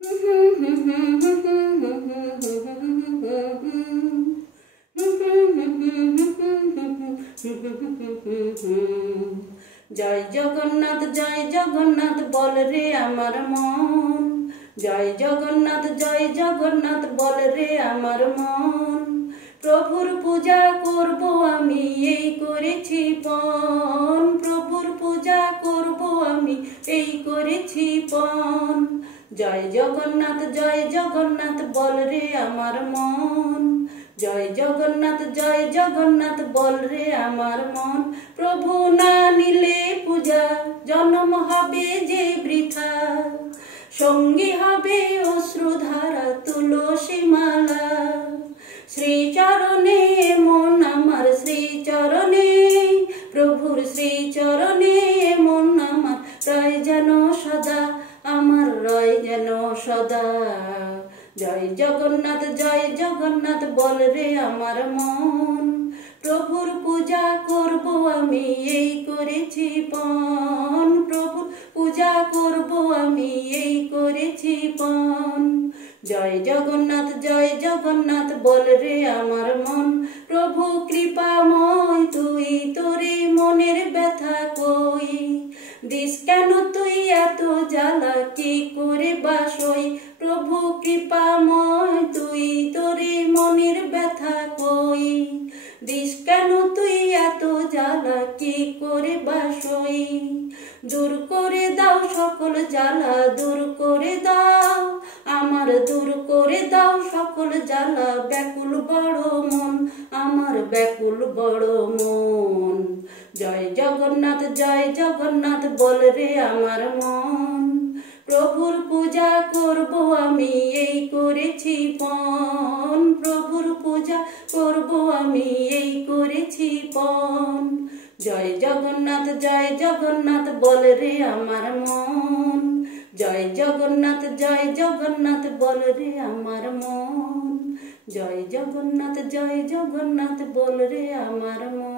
জয় জগন্নাথ বল রে আমার মন, জয় জগন্নাথ বল রে আমার মন। প্রভুর পূজা করব আমি এই করেছি পণ, প্রভুর পূজা করব আমি এই করেছি পণ। জয় জগন্নাথ বল রে আমার মন, জয় জগন্নাথ বল রে আমার মন। প্রভু না নিলে পূজা জন্ম হবে যে বৃথা, সঙ্গী হবে অশ্রুধারা তুলসী মালা। শ্রীচরণে মন আমার, শ্রীচরণে প্রভুর শ্রীচরণে মন আমার রয় যেন সদা, আমার রয় যেন সদা। জয় জগন্নাথ বল রে আমার মন। প্রভুর পূজা করব আমি এই করেছি পণ, প্রভুর পূজা করব আমি এই করেছি পণ। জয় জগন্নাথ বল রে আমার মন। প্রভু কৃপাময় তুই, তোরে মনের ব্যথা কই দিস কেন তুই এত জ্বালা, কি করে বাসই। প্রভু কৃপাময় তুই, তোরে মনের ব্যথা কই দিস কেন তুই এত জ্বালা, কি করে বাসই। দূর করে দাও সকল জ্বালা, দূর করে দাও আমার, দূর করে দাও সকল জ্বালা। ব্যাকুল বড় মন আমার, ব্যাকুল বড় মন। জয় জগন্নাথ বল রে আমার মন। প্রভুর পূজা করব আমি এই করেছি পণ, প্রভুর পূজা করব আমি এই করেছি পণ। জয় জগন্নাথ বল রে আমার মন, জয় জগন্নাথ বল রে আমার মন। জয় জগন্নাথ বল রে আমার মন।